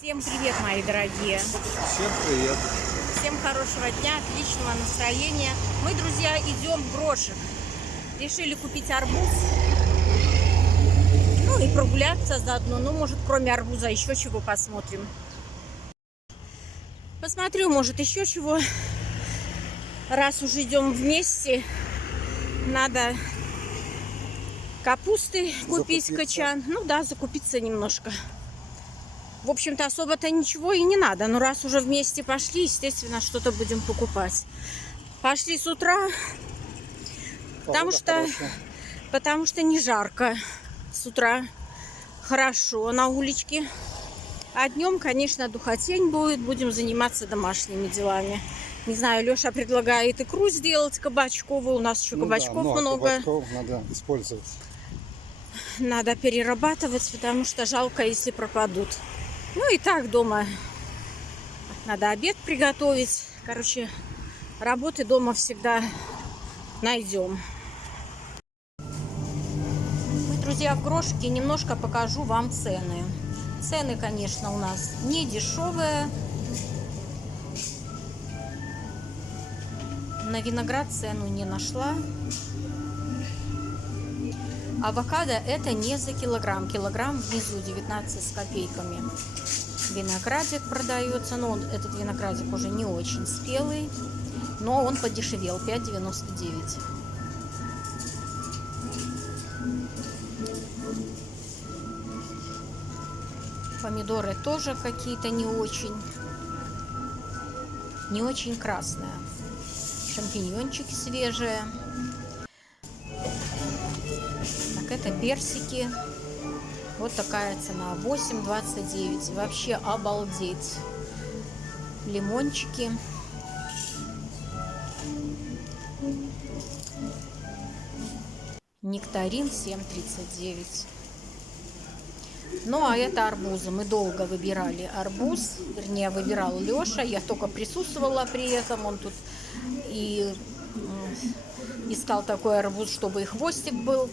Всем привет, мои дорогие! Всем привет! Всем хорошего дня, отличного настроения. Мы, друзья, идем в Грошек. Решили купить арбуз. Ну и прогуляться заодно. Ну, может, кроме арбуза еще чего посмотрим. Посмотрю, может, еще чего. Раз уже идем вместе, надо капусты купить качан. Ну да, закупиться немножко. В общем-то, особо-то ничего и не надо. Но раз уже вместе пошли, естественно, что-то будем покупать. Пошли с утра, потому что не жарко. С утра хорошо на уличке. А днем, конечно, духотень будет. Будем заниматься домашними делами. Не знаю, Леша предлагает икру сделать кабачковую. У нас еще кабачков много. Кабачков надо использовать. Надо перерабатывать, потому что жалко, если пропадут. Ну и так дома надо обед приготовить. Короче, работы дома всегда найдем. Мы, друзья, в Грошике, немножко покажу вам цены. Цены, конечно, у нас не дешевые. На виноград цену не нашла. Авокадо это не за килограмм. Килограмм внизу 19 с копейками. Виноградик продается. Но этот виноградик уже не очень спелый. Но он подешевел. 5,99. Помидоры тоже какие-то не очень красные. Шампиньончики свежие. Так, это персики. Вот такая цена. 8,29. Вообще обалдеть. Лимончики. Нектарин 7,39. Ну, а это арбузы. Мы долго выбирали арбуз. Вернее, выбирал Леша. Я только присутствовала при этом. Он тут и искал такой арбуз, чтобы и хвостик был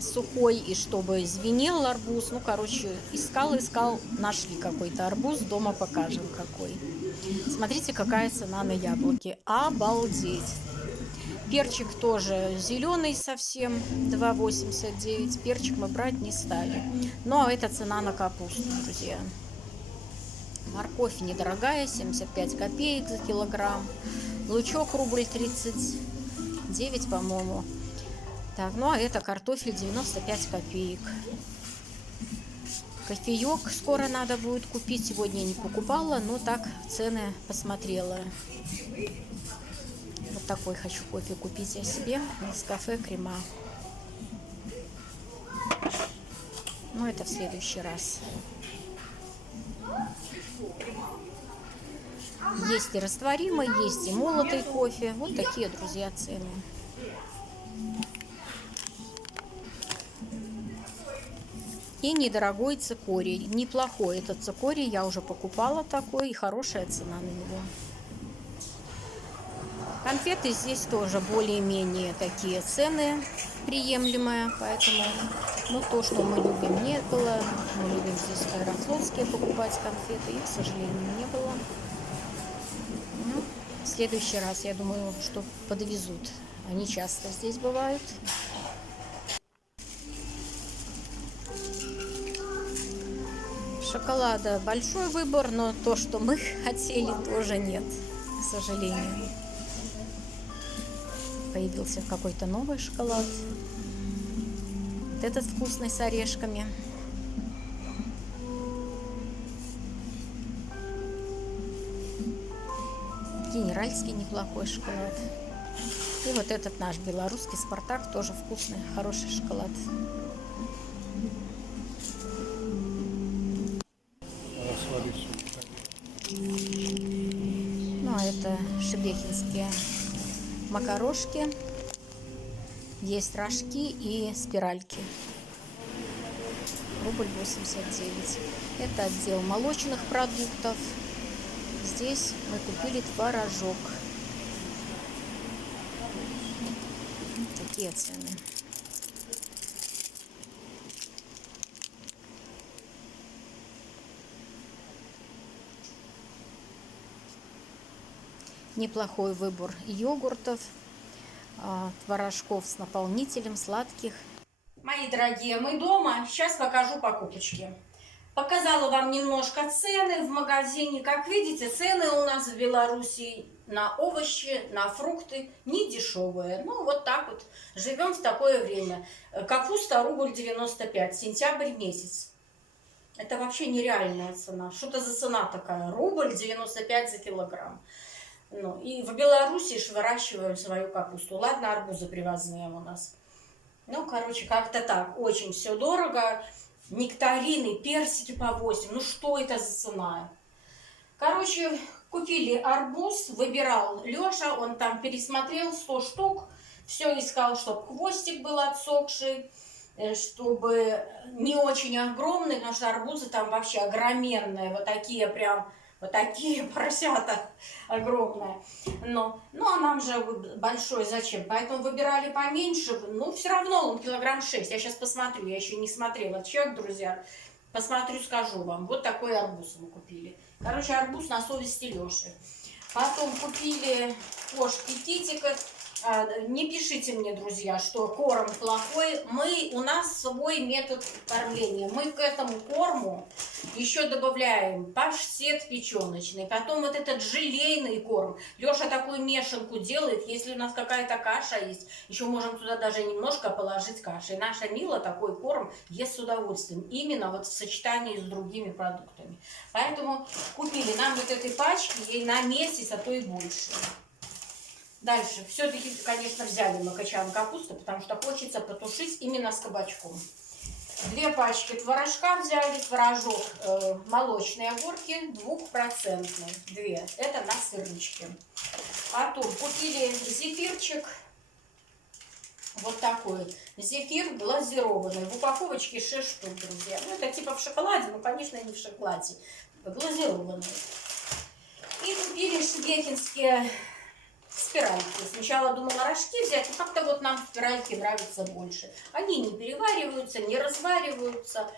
сухой, и чтобы звенел арбуз. Ну, короче, искал. Нашли какой-то арбуз. Дома покажем какой. Смотрите, какая цена на яблоки. Обалдеть. Перчик тоже зеленый совсем, 2,89. Перчик мы брать не стали. Но это цена на капусту, друзья. Морковь недорогая, 75 копеек за килограмм. Лучок рубль 39, по-моему. Так, ну а это картофель 95 копеек. Кофеек скоро надо будет купить. Сегодня я не покупала, но так цены посмотрела. Вот такой хочу кофе купить я себе. Нескафе Крема. Но это в следующий раз. Есть и растворимый, есть и молотый кофе. Вот такие, друзья, цены. И недорогой цикорий. Неплохой этот цикорий. Я уже покупала такой. И хорошая цена на него. Конфеты здесь тоже более-менее такие цены приемлемые. Поэтому, ну, то, что мы любим, не было. Мы любим здесь аэрофлотские покупать конфеты. Их, к сожалению, не было. Ну, в следующий раз, я думаю, что подвезут. Они часто здесь бывают. Шоколада большой выбор, но то, что мы хотели, тоже нет, к сожалению. Появился какой-то новый шоколад. Вот этот вкусный с орешками. Генеральский неплохой шоколад. И вот этот наш белорусский Спартак тоже вкусный, хороший шоколад. Ну, а это шебекинские макарошки. Есть рожки и спиральки. Рубль 89. Это отдел молочных продуктов. Здесь мы купили творожок. Такие цены. Неплохой выбор йогуртов, творожков с наполнителем, сладких. Мои дорогие, мы дома. Сейчас покажу покупочки. Показала вам немножко цены в магазине. Как видите, цены у нас в Беларуси на овощи, на фрукты не дешевые. Ну, вот так вот. Живем в такое время. Капуста рубль 95, сентябрь месяц. Это вообще нереальная цена. Что это за цена такая? Рубль 95 за килограмм. Ну, и в Беларуси выращиваем свою капусту. Ладно, арбузы привозные у нас. Ну, короче, как-то так. Очень все дорого. Нектарины, персики по 8. Ну, что это за цена? Короче, купили арбуз, выбирал Леша. Он там пересмотрел 100 штук. Все искал, чтобы хвостик был отсохший, чтобы не очень огромный, потому что арбузы там вообще огроменные. Вот такие прям... Вот такие поросята огромные. Но а нам же большой зачем? Поэтому выбирали поменьше. Ну, все равно он килограмм 6. Я сейчас посмотрю. Я еще не смотрела чек, друзья. Посмотрю, скажу вам. Вот такой арбуз мы купили. Короче, арбуз на совести Леши. Потом купили кошки Китикет. Не пишите мне, друзья, что корм плохой. У нас свой метод кормления. Мы к этому корму еще добавляем паштет печеночный, потом вот этот желейный корм. Леша такую мешанку делает. Если у нас какая-то каша есть, еще можем туда даже немножко положить каши. И наша Мила такой корм ест с удовольствием. Именно вот в сочетании с другими продуктами. Поэтому купили нам вот этой пачки, ей на месяц, а то и больше. Дальше, все-таки, конечно, взяли мы качан капусты, потому что хочется потушить именно с кабачком. 2 пачки творожка взяли, творожок молочные огурки, 2%. 2. Это на сырничке. Потом купили зефирчик. Вот такой. Зефир глазированный. В упаковочке 6 штук, друзья. Ну, это типа в шоколаде, но, конечно, не в шоколаде. Глазированный. И купили шебекинские спиральки. Сначала думала рожки взять, но как-то вот нам спиральки нравятся больше. Они не перевариваются, не развариваются.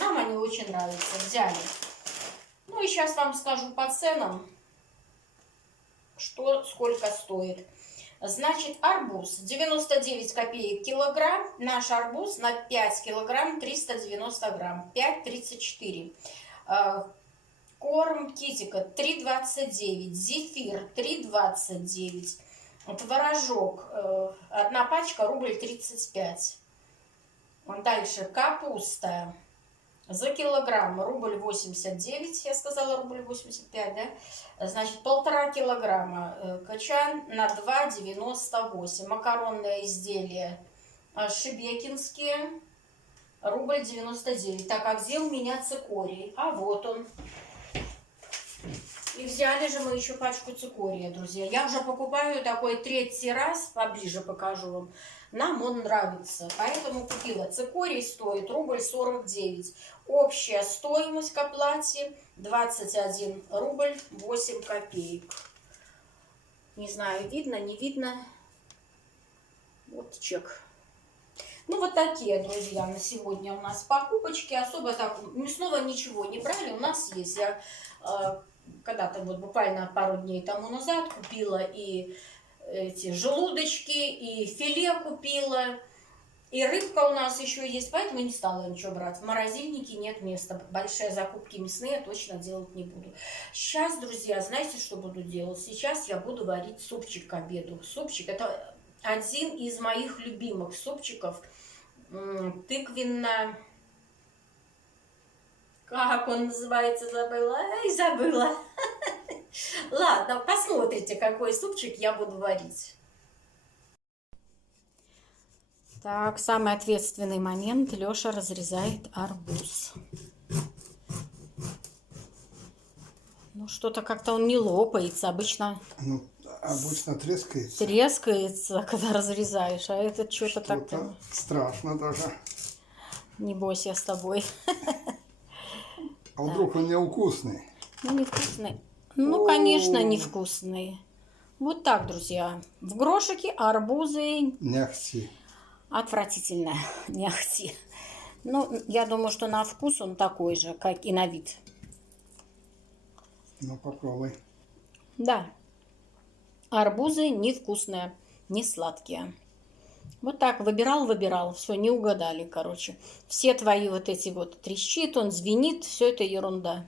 Нам они очень нравятся. Взяли. Ну и сейчас вам скажу по ценам, что сколько стоит. Значит, арбуз 99 копеек килограмм. Наш арбуз на 5 килограмм 390 грамм. 5,34. Корм Китикет 3,29, зефир 3,29, творожок 1 пачка рубль 35. Дальше капуста за килограмм рубль 89, я сказала рубль 85, да? Значит, 1,5 килограмма качан на 2,98. Макаронные изделия шебекинские рубль 99. Так, а где у меня цикорий? А вот он. И взяли же мы еще пачку цикория, друзья. Я уже покупаю такой 3-й раз, поближе покажу вам. Нам он нравится, поэтому купила. Цикорий стоит рубль 49. Общая стоимость к оплате 21 рубль 8 копеек. Не знаю, видно, не видно. Вот чек. Ну, вот такие, друзья, на сегодня у нас покупочки. Особо так, мясного ничего не брали. У нас есть. Я когда-то вот буквально пару дней тому назад купила и эти желудочки, и филе купила, и рыбка у нас еще есть, поэтому не стала ничего брать. В морозильнике нет места. Большие закупки мясные точно делать не буду. Сейчас, друзья, знаете, что буду делать? Сейчас я буду варить супчик к обеду. Супчик — это один из моих любимых супчиков. Тыквенно... Как он называется, забыла? Ай, забыла. Ладно, посмотрите, какой супчик я буду варить. Так, самый ответственный момент. Леша разрезает арбуз. Ну, что-то как-то он не лопается. Обычно трескается. Трескается, когда разрезаешь. А этот что-то так-то... Страшно даже. Не бойся, я с тобой. А вдруг он невкусный? Ну, невкусный. Ну, конечно, невкусный. Вот так, друзья. В грошике арбузы... Не ахти. Отвратительно. Не ахти. Ну, я думаю, что на вкус он такой же, как и на вид. Ну, попробуй. Да. арбузы невкусные, не сладкие. Вот так выбирал, все, не угадали, короче. Все твои вот эти вот трещит, он звенит, все это ерунда.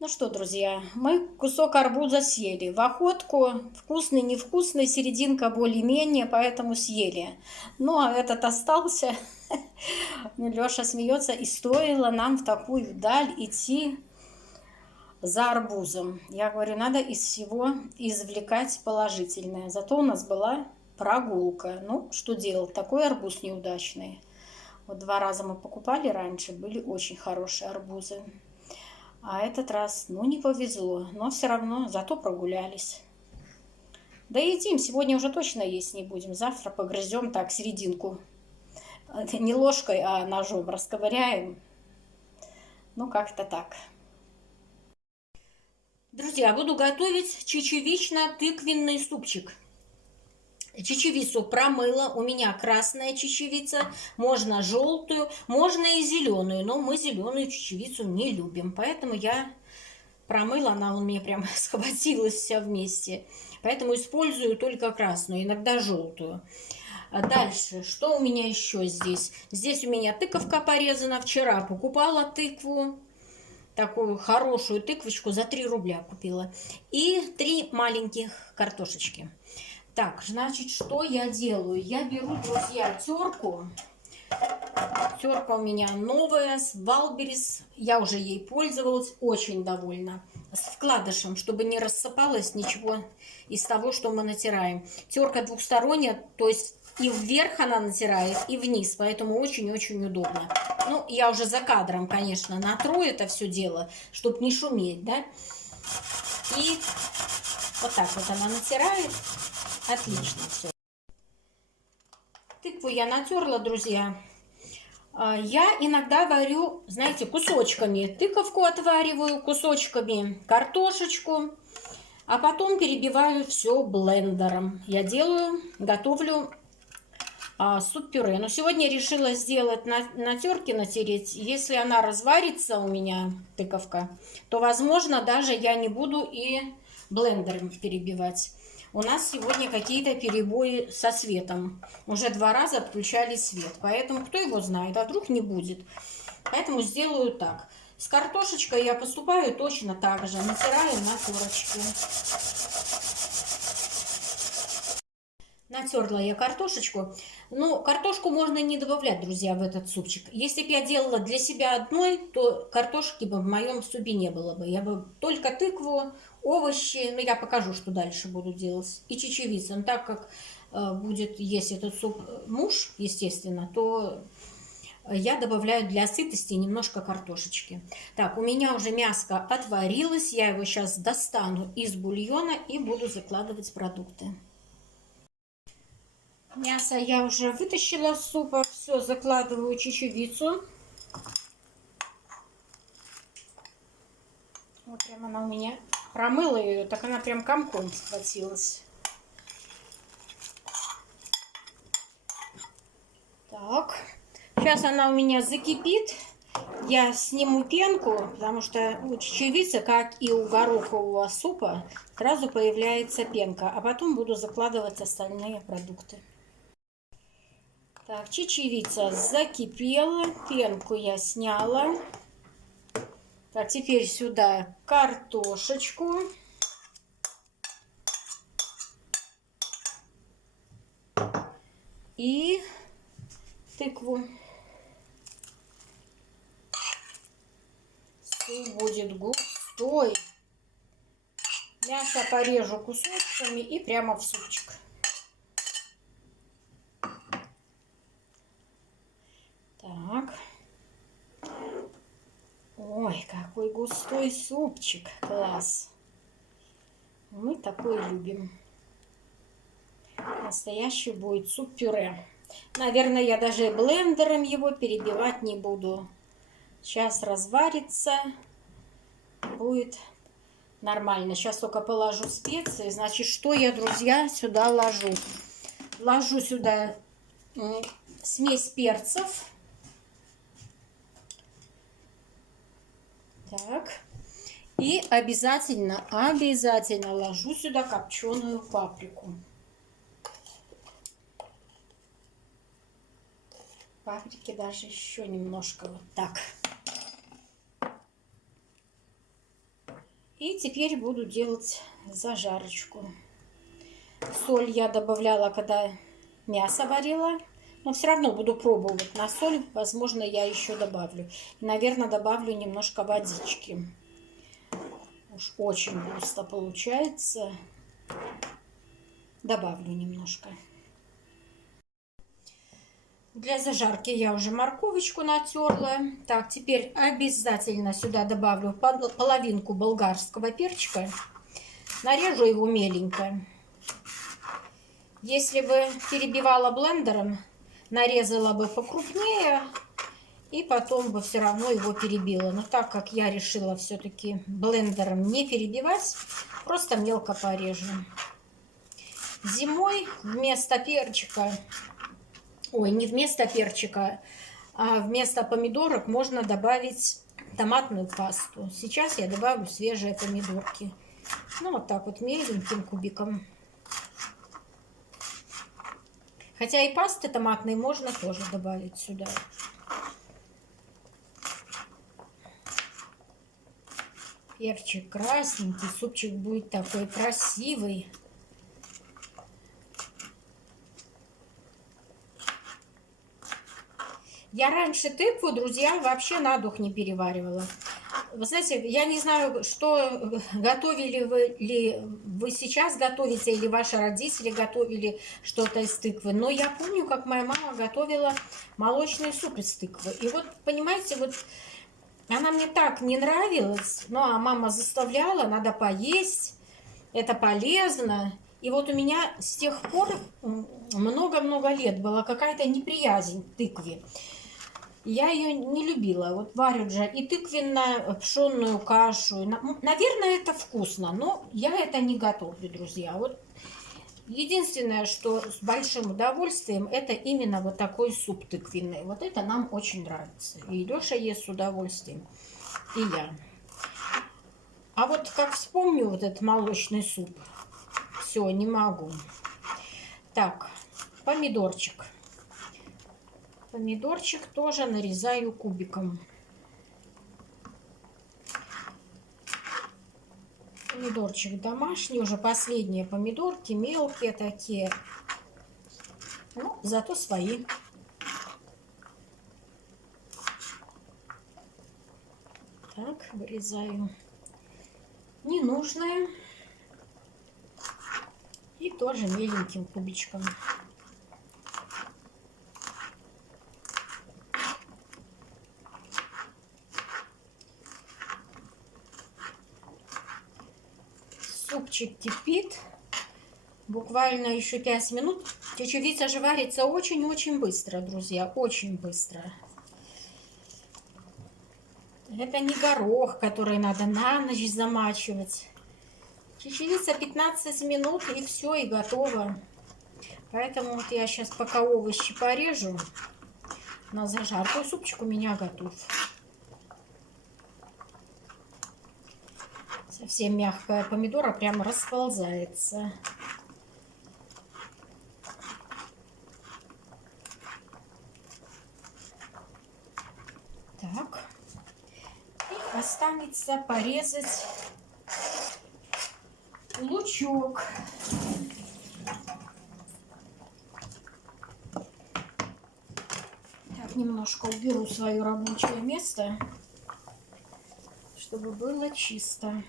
Ну что, друзья, мы кусок арбуза съели. В охотку, вкусный, невкусный, серединка более-менее, поэтому съели. Ну, а этот остался. Леша смеется, и стоило нам в такую даль идти за арбузом. Я говорю, надо из всего извлекать положительное. Зато у нас была прогулка. Ну, что делать? Такой арбуз неудачный. Вот 2 раза мы покупали раньше, были очень хорошие арбузы. А этот раз, ну, не повезло, но все равно, зато прогулялись. Да едим, сегодня уже точно есть не будем. Завтра погрызем так серединку. Не ложкой, а ножом расковыряем. Ну, как-то так. Друзья, буду готовить чечевично-тыквенный супчик. Чечевицу промыла, у меня красная чечевица, можно желтую, можно и зеленую, но мы зеленую чечевицу не любим, поэтому я промыла, она у меня прям схватилась вся вместе, поэтому использую только красную, иногда желтую. А дальше, что у меня еще здесь? Здесь у меня тыковка порезана, вчера покупала тыкву, такую хорошую тыквочку, за 3 рубля купила, и 3 маленьких картошечки. Так, значит, что я делаю? Я беру, друзья, терку. Терка у меня новая, с Валберис. Я уже ей пользовалась, очень довольна. С вкладышем, чтобы не рассыпалось ничего из того, что мы натираем. Терка двухсторонняя, то есть и вверх она натирает, и вниз, поэтому очень-очень удобно. Ну, я уже за кадром, конечно, натру это все дело, чтобы не шуметь, да. И вот так вот она натирает. Отлично все. Тыкву я натерла, друзья. Я иногда варю, знаете, кусочками. Тыковку отвариваю кусочками, картошечку, а потом перебиваю все блендером. Я готовлю суп-пюре. Но сегодня я решила сделать на терке натереть. Если она разварится у меня, тыковка, то, возможно, даже я не буду и блендером перебивать. У нас сегодня какие-то перебои со светом. Уже 2 раза отключали свет. Поэтому кто его знает, а вдруг не будет. Поэтому сделаю так. С картошечкой я поступаю точно так же. Натираю на терочке. Натерла я картошечку. Ну, картошку можно не добавлять, друзья, в этот супчик. Если бы я делала для себя одной, то картошки бы в моем супе не было бы. Я бы только тыкву, овощи, ну, я покажу, что дальше буду делать, и чечевицу. Но так как будет есть этот суп муж, естественно, то я добавляю для сытости немножко картошечки. Так, у меня уже мяско отварилось. Я его сейчас достану из бульона и буду закладывать продукты. Мясо я уже вытащила с супа. Все, закладываю чечевицу. Вот прям она у меня, промыла ее, так она прям комком схватилась. Так, сейчас она у меня закипит. Я сниму пенку, потому что у чечевицы, как и у горохового супа, сразу появляется пенка. А потом буду закладывать остальные продукты. Так, чечевица закипела, пенку я сняла. Так, теперь сюда картошечку. И тыкву. Суп будет густой. Мясо порежу кусочками и прямо в супчик. Так. Ой, какой густой супчик. Класс. Мы такой любим. Настоящий будет суп-пюре. Наверное, я даже блендером его перебивать не буду. Сейчас разварится. Будет нормально. Сейчас только положу специи. Значит, что я, друзья, сюда ложу? Ложу сюда смесь перцев. Так. И обязательно ложу сюда копченую паприку. Паприки даже еще немножко вот так. И теперь буду делать зажарочку. Соль я добавляла, когда мясо варила. Но все равно буду пробовать на соль. Возможно, я еще добавлю. И, наверное, добавлю немножко водички. Уж очень густо получается. Добавлю немножко. Для зажарки я уже морковочку натерла. Так, теперь обязательно сюда добавлю половинку болгарского перчика. Нарежу его меленько. Если бы перебивала блендером, нарезала бы покрупнее и потом бы все равно его перебила. Но так как я решила все-таки блендером не перебивать, просто мелко порежу. Зимой вместо перчика, ой, не вместо перчика, а вместо помидорок можно добавить томатную пасту. Сейчас я добавлю свежие помидорки. Ну, вот так вот меленьким кубиком. Хотя и пасты томатной можно тоже добавить сюда. Перчик красненький, супчик будет такой красивый. Я раньше тыкву, друзья, вообще на дух не переваривала. Вы знаете, я не знаю, что готовили вы сейчас готовите, или ваши родители готовили что-то из тыквы. Но я помню, как моя мама готовила молочный суп из тыквы. И вот, понимаете, вот она мне так не нравилась. Ну, а мама заставляла, надо поесть, это полезно. И вот у меня с тех пор много-много лет была какая-то неприязнь к тыкве. Я ее не любила. Вот варят же и тыквенно-пшенную кашу. Наверное, это вкусно, но я это не готовлю, друзья. Вот единственное, что с большим удовольствием, это именно вот такой суп тыквенный. Вот это нам очень нравится. И Леша ест с удовольствием, и я. А вот как вспомню вот этот молочный суп, все, не могу. Так, помидорчик. Помидорчик тоже нарезаю кубиком. Помидорчик домашний, уже последние помидорки, мелкие такие. Ну, зато свои. Так, вырезаю ненужное. И тоже меленьким кубичком. Супчик кипит. Буквально еще 5 минут. Чечевица же варится очень-очень быстро, друзья. Очень быстро. Это не горох, который надо на ночь замачивать. Чечевица 15 минут, и все, и готово. Поэтому вот я сейчас пока овощи порежу на зажарку. Супчик у меня готов. Совсем мягкая помидора прям расползается. Так. И останется порезать лучок. Так, немножко уберу свое рабочее место, чтобы было чисто.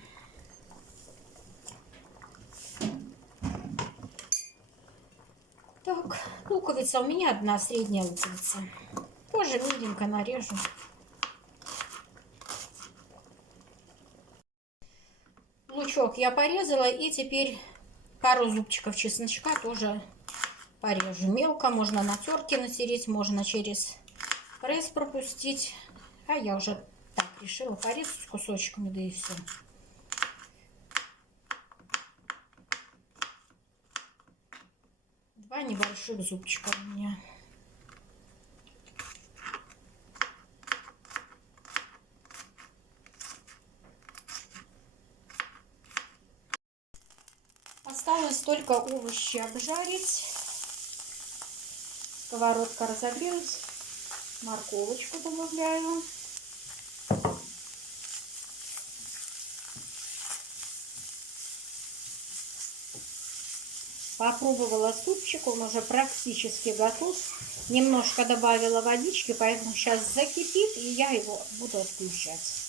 Так, луковица у меня одна, средняя луковица. Тоже миленько нарежу. Лучок я порезала, и теперь пару зубчиков чесночка тоже порежу. Мелко, можно на терке натереть, можно через пресс пропустить. А я уже так решила порезать кусочками, да и все. Два небольших зубчика у меня. Осталось только овощи обжарить. Сковородка разогрелась. Морковочку добавляю. Попробовала супчик, он уже практически готов. Немножко добавила водички, поэтому сейчас закипит, и я его буду отключать.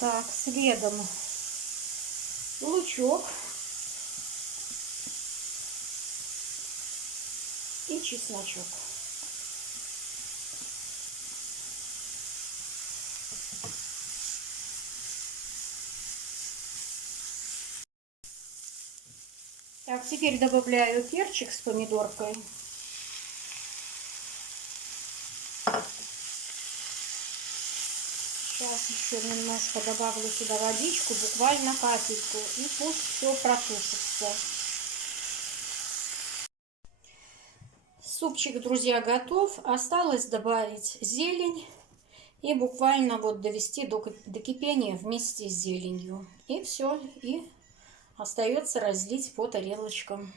Так, следом лучок и чесночок. Так, теперь добавляю перчик с помидоркой. Сейчас еще немножко добавлю сюда водичку, буквально капельку, и пусть все протушится. Супчик, друзья, готов. Осталось добавить зелень и буквально вот довести до кипения вместе с зеленью. И все, и остается разлить по тарелочкам.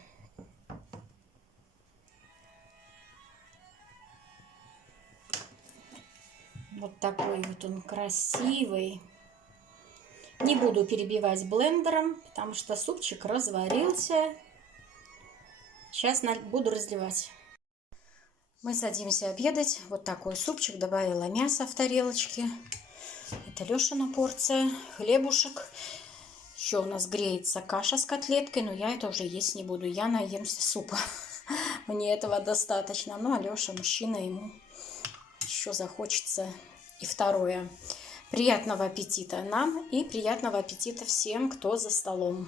Вот такой вот он красивый. Не буду перебивать блендером, потому что супчик разварился. Сейчас буду разливать. Мы садимся обедать. Вот такой супчик. Добавила мясо в тарелочке. Это Лешина порция. Хлебушек. Еще у нас греется каша с котлеткой, но я это уже есть не буду. Я наемся супа. Мне этого достаточно. Ну, а Леша мужчина, ему еще захочется и второе. Приятного аппетита нам и приятного аппетита всем, кто за столом.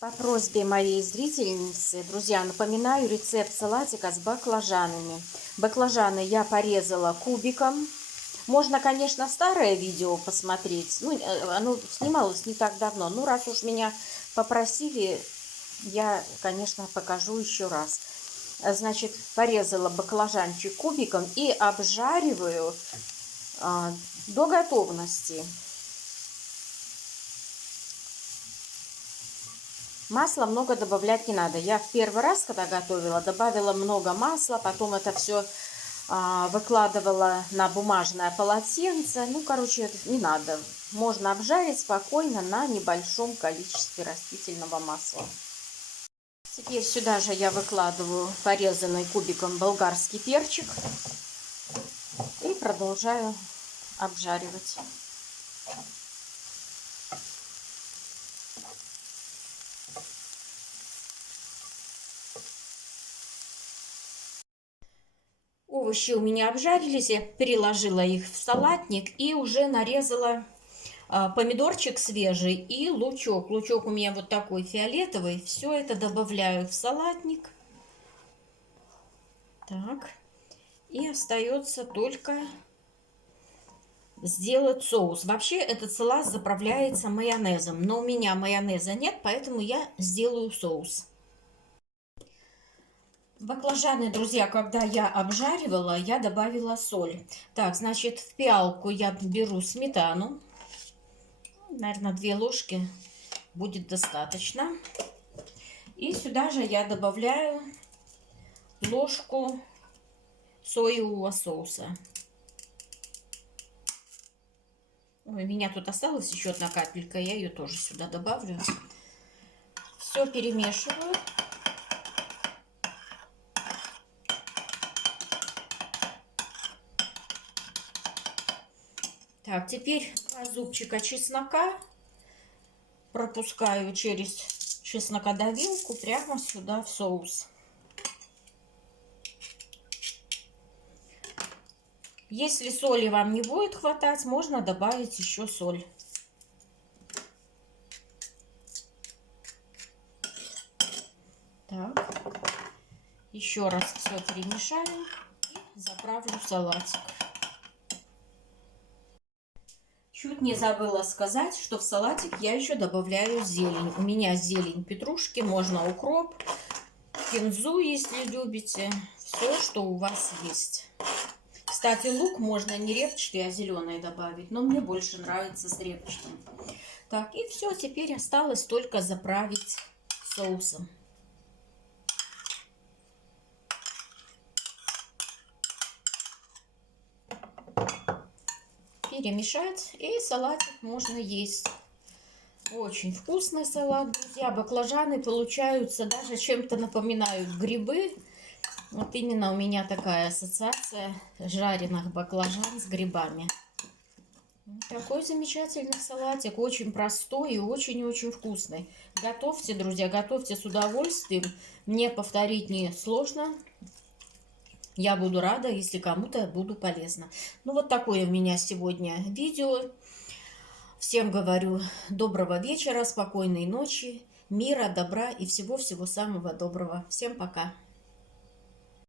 По просьбе моей зрительницы, друзья, напоминаю рецепт салатика с баклажанами. Баклажаны я порезала кубиком. Можно, конечно, старое видео посмотреть. Ну, оно снималось не так давно. Ну, раз уж меня попросили, я, конечно, покажу еще раз. Значит, порезала баклажанчик кубиком и обжариваю до готовности. Масла много добавлять не надо. Я в первый раз, когда готовила, добавила много масла, потом это все выкладывала на бумажное полотенце. Ну, короче, не надо. Можно обжарить спокойно на небольшом количестве растительного масла. Теперь сюда же я выкладываю порезанный кубиком болгарский перчик и продолжаю обжаривать. Овощи у меня обжарились, я переложила их в салатник и уже нарезала помидорчик свежий и лучок. Лучок у меня вот такой фиолетовый. Все это добавляю в салатник. Так. И остается только сделать соус. Вообще этот салат заправляется майонезом, но у меня майонеза нет, поэтому я сделаю соус. Баклажаны, друзья, когда я обжаривала, я добавила соль. Так, значит, в пиалку я беру сметану. Наверное, 2 ложки будет достаточно. И сюда же я добавляю ложку соевого соуса. Ой, у меня тут осталась еще одна капелька, я ее тоже сюда добавлю. Все перемешиваю. Так, теперь 2 зубчика чеснока пропускаю через чеснокодавилку прямо сюда в соус. Если соли вам не будет хватать, можно добавить еще соль. Так, еще раз все перемешаю и заправлю салатик. Чуть не забыла сказать, что в салатик я еще добавляю зелень. У меня зелень петрушки, можно укроп, кинзу, если любите. Все, что у вас есть. Кстати, лук можно не репчатый, а зеленый добавить, но мне больше нравится с репчатым. Так, и все, теперь осталось только заправить соусом. Перемешать, и салатик можно есть. Очень вкусный салат, друзья. Баклажаны получаются, даже чем-то напоминают грибы. Вот именно у меня такая ассоциация жареных баклажан с грибами. Такой замечательный салатик, очень простой и очень-очень вкусный. Готовьте, друзья, готовьте с удовольствием. Мне повторить не сложно. Я буду рада, если кому-то буду полезна. Ну, вот такое у меня сегодня видео. Всем говорю доброго вечера, спокойной ночи, мира, добра и всего-всего самого доброго. Всем пока!